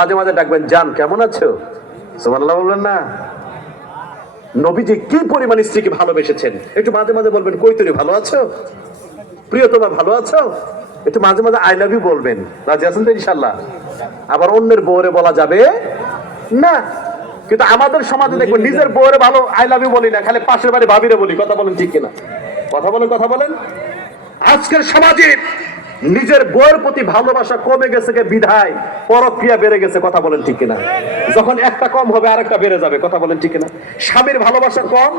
মাঝে মাঝে ডাকবেন, জান কেমন আছো? সুবহানাল্লাহ বলবেন না? নবীজি কি পরিমাণ স্ত্রীকে ভালোবেসেছেন, একটু মাঝে মাঝে বলবেন, কই তুমি ভালো আছো, প্রিয়তমা ভালো আছো, একটু মাঝে মাঝে আই লাভ ইউ বলবেন। রাজি আছেন তো ইনশাআল্লাহ? আবার অন্যের বউরে বলা যাবে না। কিন্তু আমাদের সমাজে দেখবেন নিজের বউরে ভালো আই লাভ ইউ বলি না, খালি পাশের বাড়ি ভাবিরে বলি। কথা বলেন ঠিক কিনা? কথা বলেন। আজকের সমাজে নিজের বউয়ের প্রতি ভালোবাসা কমে গেছে বিধায় পরক্রিয়া বেড়ে গেছে। কথা বলেন ঠিক কিনা? যখন একটা কম হবে আরেকটা বেড়ে যাবে। কথা বলেন ঠিক কিনা? স্বামীর ভালোবাসা কম,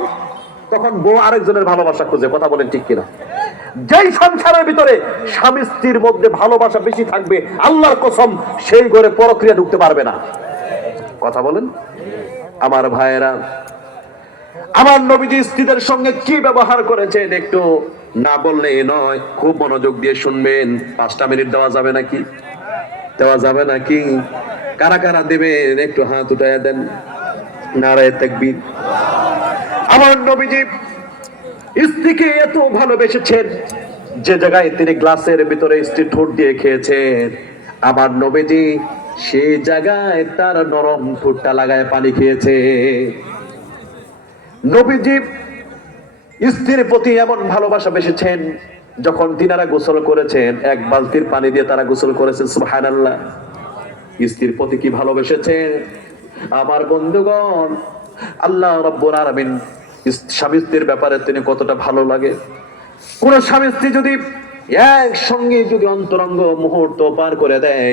তখন বউ আরেকজনের ভালোবাসা খুঁজে। কথা বলেন ঠিক কিনা? যেই সংসারের ভিতরে স্বামী স্ত্রীর মধ্যে ভালোবাসা বেশি থাকবে, আল্লাহর কসম সেই ঘরে পরক্রিয়া ঢুকতে পারবে না। কথা বলেন আমার ভাইয়েরা। আমার নবীজি স্ত্রীদের সঙ্গে কি ব্যবহার করেছেন একটু না বললে নয়, খুব মনোযোগ দিয়ে শুনবেন। 5টা মিনিট দেওয়া যাবে নাকি? দেওয়া যাবে নাকি? কারা কারা দেবেন একটু হাত উঠাইয়া দেন। নারায়ে তাকবীর। আমার নবীজি স্ত্রীকে এত ভালোবেসেছেন, যে জায়গায় তিনি গ্লাসের ভিতরে স্ত্রী ঠোঁট দিয়ে খেয়েছেন, আমার নবীজি সেই জায়গায় তার নরম ঠোঁটটা লাগায় পানি খেয়েছে। নবীজি স্ত্রীর প্রতি এমন ভালোবাসা বেসেছেন, যখন তিনারা গোসল করেছেন 1 বালতির পানি দিয়ে তারা গোসল করেছেন। সুবহানাল্লাহ। স্ত্রীর প্রতি কি ভালোবেসেছেন আমার বন্ধুগণ। আল্লাহ রাব্বুল আলামিন স্বামী স্ত্রীর ব্যাপারে তিনি কতটা ভালো লাগে। কোন স্বামী স্ত্রী যদি একসঙ্গে যদি অন্তরঙ্গ মুহূর্ত পার করে দেয়,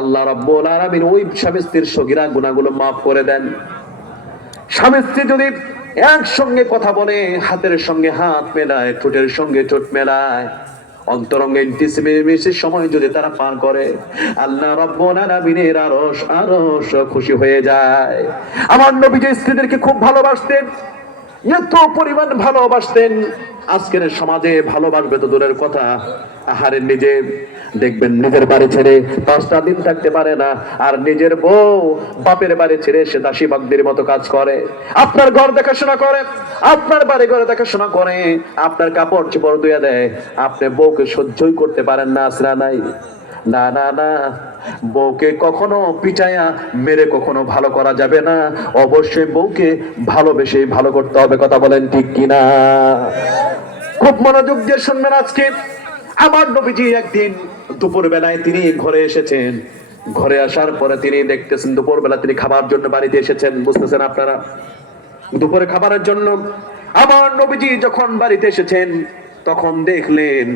আল্লাহ রাব্বুল আলামিন ওই স্বামী স্ত্রীর সগীরা গুনাহগুলো মাফ করে দেন। স্বামী স্ত্রী যদি একসঙ্গে কথা বলে, হাতের সঙ্গে হাত মেলায়, ঠোঁটের সঙ্গে ঠোঁট মেলায়, অন্তরঙ্গে ইন্টিমেসির সময় যদি তারা পার করে, আল্লাহ রাব্বুল আলামিনের আরশ খুশি হয়ে যায়। আমার নবী যে স্ত্রীদেরকে খুব ভালোবাসতেন, এত পরিমাণ ভালোবাসতেন, আজকের সমাজে ভালোবাসবে তো দূরের কথা, আহারে নিজে দেখবেন নিজের বাড়ি ছেড়ে 5টা দিন থাকতে পারে না, আর নিজের বউ বাপের বাড়ি ছেড়ে সে দাসী বাগদির মতো কাজ করে, আপনার ঘর দেখাশোনা করে, আপনার বাড়ি ঘরে দেখাশোনা করে, আপনার কাপড় চোপড় ধুয়ে দেয়। আপনি বউকে সহ্যই করতে পারেন না? আসরা নাই? না না না, বউকে কখনো পিটাইয়া মেরে কখনো ভালো করা যাবে না। অবশ্যই বউকে ভালোবেসে ভালো করতে হবে। কথা বলেন ঠিক কিনা? খুব মনোযোগ দিয়ে শুনবেন আজকে। আমার নবীজি একদিন দুপুর বেলায় তিনি ঘরে এসেছেন। ঘরে আসার পরে তিনি দেখতেছেন দুপুর বেলা তিনি খাবার জন্য বাড়িতে এসেছেন। বুঝতেছেন আপনারা? দুপুরে খাবারের জন্য আমার নবীজি যখন বাড়িতে এসেছেন, তখন দেখলেন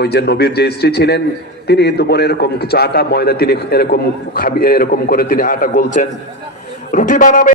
ওই যে নবীর যে স্ত্রী ছিলেন, তিনি দুপুরে এরকম কিছু আটা ময়দা তিনি এরকম করে তিনি আটা গলছেন, রুটি বানাবে।